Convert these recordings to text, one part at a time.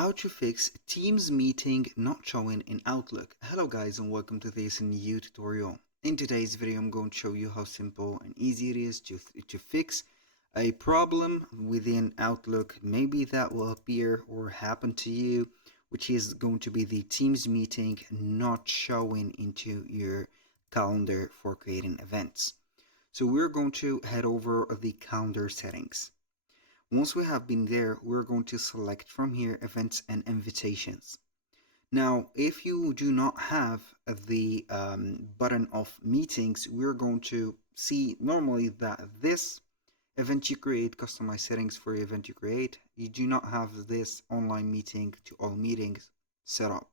How to fix Teams meeting not showing in Outlook. Hello guys and welcome to this new tutorial. In today's video I'm going to show you how simple and easy it is to fix a problem within Outlook. Maybe that will appear or happen to you, which is going to be the Teams meeting not showing into your calendar for creating events. So we're going to head over the calendar settings. Once we have been there, we're going to select from here events and invitations. Now, if you do not have the button of meetings, we're going to see normally that this event you create, customize settings for your event you create, you do not have this online meeting to all meetings set up.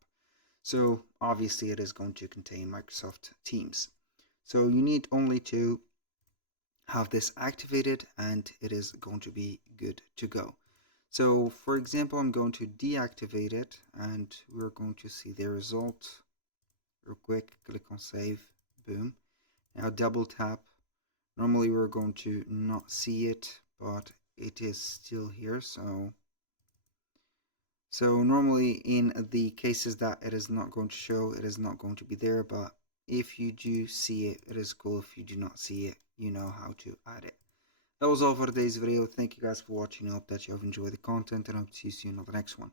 So obviously it is going to contain Microsoft Teams. So you need only to have this activated and it is going to be good to go. So for example, I'm going to deactivate it and we're going to see the result real quick. Click on save, boom. Now double tap. Normally we're going to not see it, but it is still here. So normally in the cases that it is not going to show, it is not going to be there, but if you do see it, it is cool. If you do not see it, you know how to add it. That was all for today's video. Thank you guys for watching. I hope that you have enjoyed the content and I hope to see you soon on the next one.